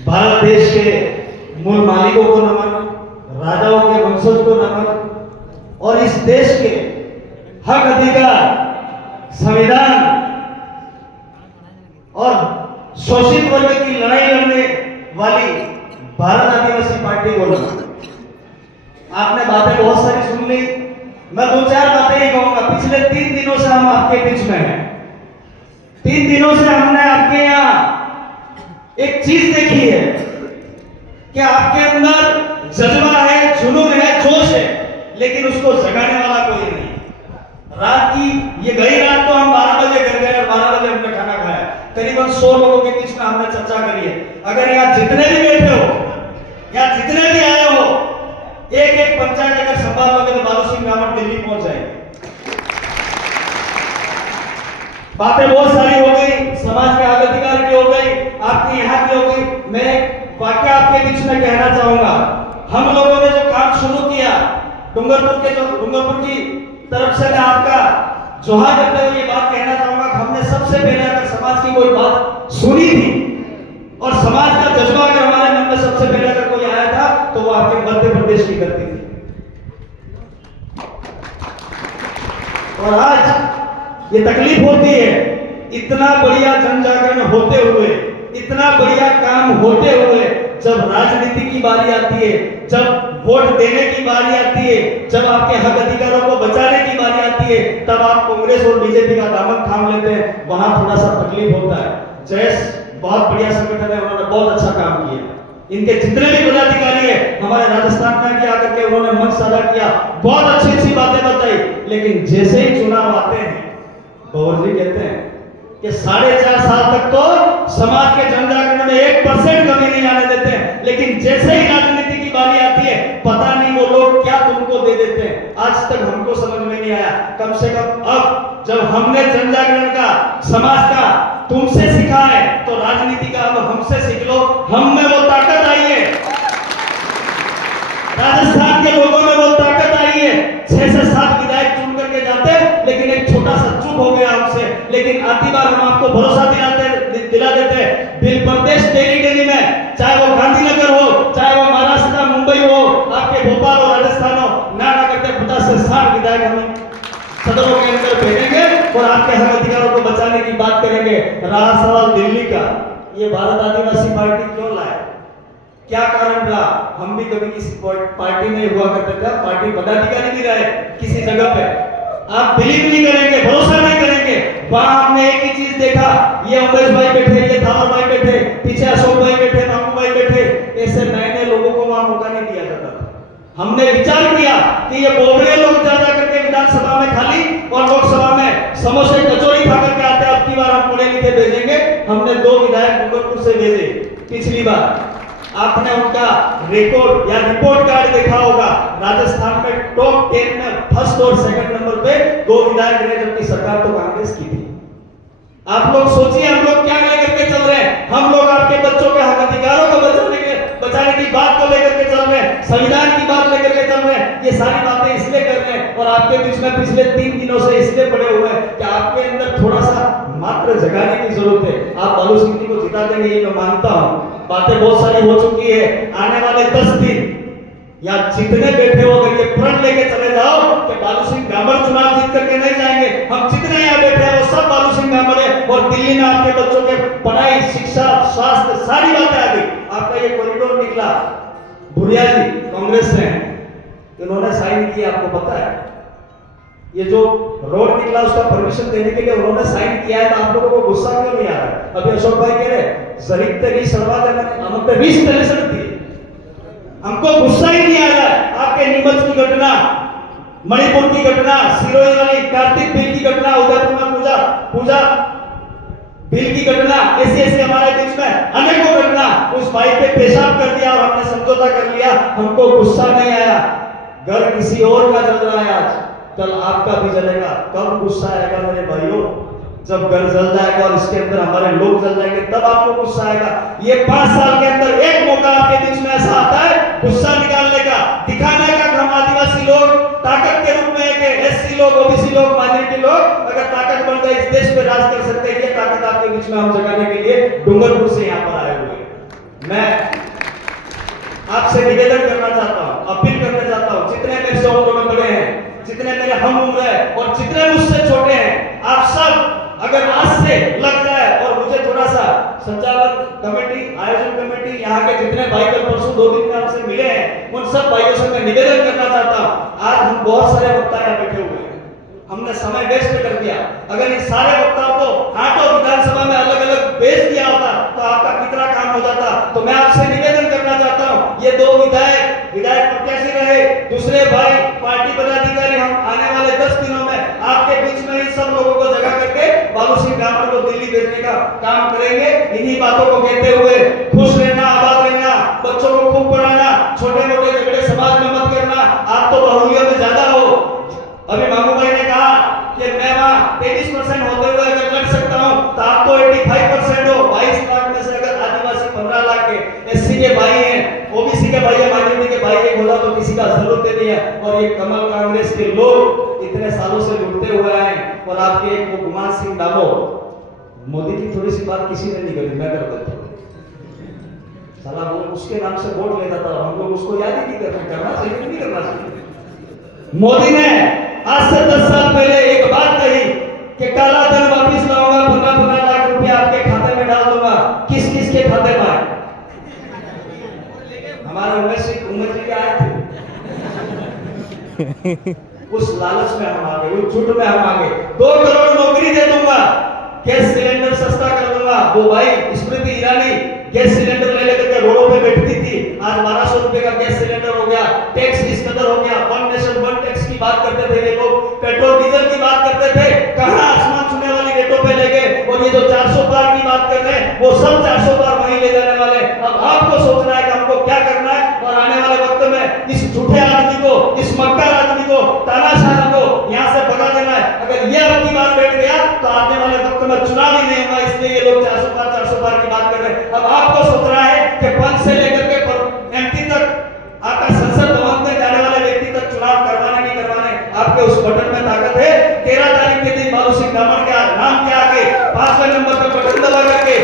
भारत देश के मूल मालिकों को नमन, राजाओं के वंशज को नमन और इस देश के हक अधिकार, संविधान और शोषित वर्ग की लड़ाई लड़ने वाली भारत आदिवासी पार्टी को नमन। आपने बातें बहुत सारी सुन ली, मैं दो चार बातें ही कहूंगा। पिछले 3 दिनों से हम आपके बीच में हैं। 3 दिनों से हमने आपके यहाँ एक चीज देखी है कि आपके अंदर जज्बा है, जुनून है, जोश है, लेकिन उसको जगाने वाला कोई नहीं। रात की ये गई रात तो हम 12 बजे घर गए और 12 बजे हमने खाना खाया। करीबन 100 लोगों के बीच में हमने चर्चा करी है। अगर यहाँ जितने भी बैठे हो, यहाँ जितने भी आए हो, एक एक पंचायत अगर संभाल लोगे तो बालू सिंह रावत दिल्ली पहुंच जाएंगे। बातें बहुत सारी हो गई, समाज के हक अधिकार की हो गई, आपकी यहाँ की हो गई। मैं एक वाक्य आपके बीच में कहना चाहूंगा। हम लोगों ने जो काम शुरू किया डूंगरपुर की तरफ से, मैं आपका जोहार करते हुए ये बात कहना चाहूंगा कि हमने सबसे पहले अगर समाज की कोई बात सुनी थी और समाज का जज्बा अगर हमारे मन में सबसे पहले अगर कोई आया था तो वो आपके मध्य प्रदेश की करती थी। और आज ये तकलीफ होती है, इतना बढ़िया जन जागरण होते हुए, इतना बढ़िया काम होते हुए, जब राजनीति की बारी आती है, जब वोट देने की बारी आती है, जब आपके हक अधिकारों को बचाने की बारी आती है, तब आप कांग्रेस और बीजेपी का दामन थाम लेते हैं। वहां थोड़ा सा तकलीफ होता है। जैस बहुत बढ़िया संगठन है, उन्होंने बहुत अच्छा काम किया। इनके जितने भी पदाधिकारी है हमारे राजस्थान में भी आकर के उन्होंने मंच साझा किया, बहुत अच्छी अच्छी बातें बताई। लेकिन जैसे ही चुनाव आते हैं, गौर जी कहते हैं कि 4.5 साल तक तो समाज के जनजागरण में 1% कमी नहीं आने देते हैं, लेकिन जैसे ही राजनीति की बारी आती है, पता नहीं वो लोग क्या तुमको दे देते हैं। आज तक हमको समझ में नहीं आया। कम से कम अब जब हमने जनजागरण का, समाज का तुमसे सीखा है, तो राजनीति का अब हमसे सीख लो। हम में वो ताकत आई है, राजस्थान के लोगों में वो ताकत आई है। 6 से 7 विधायक चुन करके जाते, लेकिन एक छोटा सा चूक हो गया हमसे। लेकिन आती बार हम आपको भरोसा दिला देते बिल प्रदेश डेली में, चाहे वो गांधीनगर हो, चाहे वो महाराष्ट्र का मुंबई हो, आपके भोपाल हो, राजस्थान हो, ना करते 50 से 60 विधायक हम सदनों के अंदर भेजेंगे और आपके हक अधिकारों को बचाने की बात करेंगे। रहा सवाल दिल्ली का, ये भारत आदिवासी पार्टी क्यों लाए, क्या कारण रहा? हम भी कभी किसी पार्टी में हुआ करते थे, पार्टी पदाधिकारी भी रहे किसी जगह पे। आप बिलीव नहीं करेंगे, भरोसा नहीं करेंगे। वहां हमने एक ही चीज देखा, ये उमेश भाई बैठे, ये थावर भाई बैठे, पीछे अशोक भाई बैठे, मामू भाई बैठे, ऐसे नए नए लोगों को वहां मौका नहीं दिया जाता था। हमने विचार किया कि ये बोबड़े लोग ज्यादा करके विधानसभा में खाली और लोकसभा में समोसे कचौड़ी खा करके आते, अब की बार हम पुणे नीचे भेजेंगे। हमने 2 विधायक डूंगरपुर से भेजे पिछली बार। आपने उनका रिकॉर्ड या रिपोर्ट कार्ड देखा होगा। राजस्थान में टॉप 10 में फर्स्ट और सेकंड नंबर पे 2 विधायक रहे, जबकि सरकार तो कांग्रेस की थी। आप लोग सोचिए हम लोग क्या लेकर के चल रहे हैं। हम लोग आपके बच्चों के हक अधिकारों को बचाने की बात को लेकर के चल रहे हैं, संविधान की बात लेकर के चल रहे हैं। ये सारी बातें इसलिए कर रहे हैं और आपके बीच में पिछले 3 दिनों से इसलिए पड़े हुए हैं कि आपके अंदर थोड़ा सा मात्र जगाने की जरूरत है। आप बालू सिंह जी को जिता देंगे, ये मैं मानता हूं। बातें बहुत सारी हो चुकी है। आने वाले 10 दिन या जितने बैठे हो, अगर ये प्रण लेके चले जाओ कि बालू सिंह ग्रामर चुनाव जीत करके नहीं जाएंगे, हम जितने यहाँ बैठे हैं वो सब बालू सिंह ग्रामर है। और दिल्ली में आपके बच्चों के पढ़ाई, शिक्षा, स्वास्थ्य सारी बातें आ गई। आपका ये कॉरिडोर निकला, भुरिया जी कांग्रेस से इन्होंने साइन किया, आपको पता है। ये जो रोड निकला उसका परमिशन देने के लिए उन्होंने साइन किया है, तो आप लोगों को गुस्सा क्यों नहीं आ रहा है? अभी अशोक भाई कह रहे जरिक तरी सर्वाधन हम पे 20 तरह थी, हमको गुस्सा ही नहीं आ रहा है। आपके नीमच की घटना, मणिपुर की घटना, सिरोही वाली कार्तिक बिल की घटना, उदयपुर में पूजा बिल की घटना, ऐसे हमारे बीच में अनेकों घटना। उस भाई पे पेशाब कर दिया और हमने समझौता कर लिया, हमको गुस्सा नहीं आया। घर किसी और का जल रहा है आज, कल आपका भी जलेगा। कब गुस्सा आएगा मेरे भाइयों? जब घर जल जाएगा और इसके अंदर हमारे लोग जल जाएंगे, तब आपको गुस्सा आएगा। ये 5 साल के अंदर एक मौका आपके बीच में ऐसा आता है गुस्सा निकालने का, दिखाने का कि हम आदिवासी लोग ताकत के रूप में है कि एससी लोग, ओबीसी लोग, माइनॉरिटी लोग अगर ताकत बन गए इस देश पे राज कर सकते हैं। ये ताकत आपके बीच में हम जगाने के लिए डूंगरपुर से यहाँ पर आए हुए हैं। मैं आपसे निवेदन करना चाहता हूं, अपील करना चाहता हूं, जितने मेरे से उम्र में बड़े हैं, जितने मेरे हम उम्र है और जितने मुझसे छोटे हैं, आप सब अगर आज से लग जाए और मुझे थोड़ा सा संचालन कमेटी, आयोजन कमेटी, यहाँ के जितने भाई कल परसों 2 दिन में आपसे मिले हैं, उन सब भाइयों से मैं निवेदन करना चाहता हूं। आज हम बहुत सारे वक्ता यहाँ बैठे हुए हैं, हमने समय वेस्ट कर दिया। अगर इन सारे वक्ताओं को हाटो विधानसभा में अलग अलग भेज दिया होता तो आपका कितना काम हो जाता। तो मैं आपसे निवेदन करना चाहता हूं, ये 2 विधायक प्रत्याशी रहे, दूसरे भाई पार्टी पदाधिकारी, हम आने वाले 10 दिनों में आपके बीच में इन सब लोगों को जगह करके बालू सिंह ब्राह्मण को दिल्ली भेजने का काम करेंगे। इन्हीं बातों को कहते हुए खुश रहना, आबाद रहना, बच्चों को खूब पढ़ाना, छोटे मोटे झगड़े समाज में मत करना। आप तो बहुलियों में ज्यादा हो। अभी मामू भाई ने कहा कि मैं वहां 23% होते हुए अगर लड़ सकता हूं तो आप तो 85% हो। 22 लाख में से अगर आदिवासी 15 लाख के एससी के भाई हैं, ओबीसी के भाई है, माइनॉरिटी के भाई एक होला तो किसी का जरूरत नहीं है। और ये कमल कांग्रेस के लोग इतने सालों से लुटते हुए आए और आपके एक वो गुमान सिंह दामो, मोदी की थोड़ी सी बात किसी ने नहीं करी, मैं कर देता हूं। साला वो उसके नाम से वोट लेता था, हम लोग उसको याद ही नहीं करना चाहिए, नहीं करना चाहिए। मोदी ने आज से 10 साल पहले एक बात कही कि काला धन वापिस लाऊंगा, 15 लाख रुपया आपके खाते में डाल दूंगा। किस किस के खाते में आए? हमारे उमेश जी के आए थे। उस लालच में हम आ गए, उस झूठ में हम आ गए। 2 करोड़ नौकरी दे दूंगा, गैस सिलेंडर सस्ता कर दूंगा। वो भाई स्मृति ईरानी गैस सिलेंडर ले लेकर के रोडों पे बैठती थी, आज 1200 रुपए का गैस सिलेंडर हो गया। टैक्स इस कदर हो गया, 1 नेशन 1 टैक्स की बात करते थे ये लोग, पेट्रोल डीजल की बात करते थे, कहां आसमान छूने वाली रेटों पे ले गए। और ये जो 400 पार की बात कर रहे हैं, वो सब 400 पार वहीं ले जाने वाले। अब आपको सोचना है कि हमको क्या करना है और आने वाले वक्त में इस झूठे आदमी को, इस मक्कार आदमी को, तानाशाह को यहां से भगा देना है। अगर ये आपकी बात बैठ गया तो आने वाले वक्त में चुनाव ही नहीं होगा। इसलिए ये लोग 400 पार की बात कर रहे हैं। अब आपको सोचना है कि पंच से लेकर के एमपी तक, आपका संसद भवन में जाने वाले व्यक्ति तक चुनाव करवाने नहीं करवाने, आपके उस बटन में ताकत है। 13 तारीख के दिन बालू सिंह ब्राह्मण के नाम के आगे 5वें नंबर पर बटन दबा करके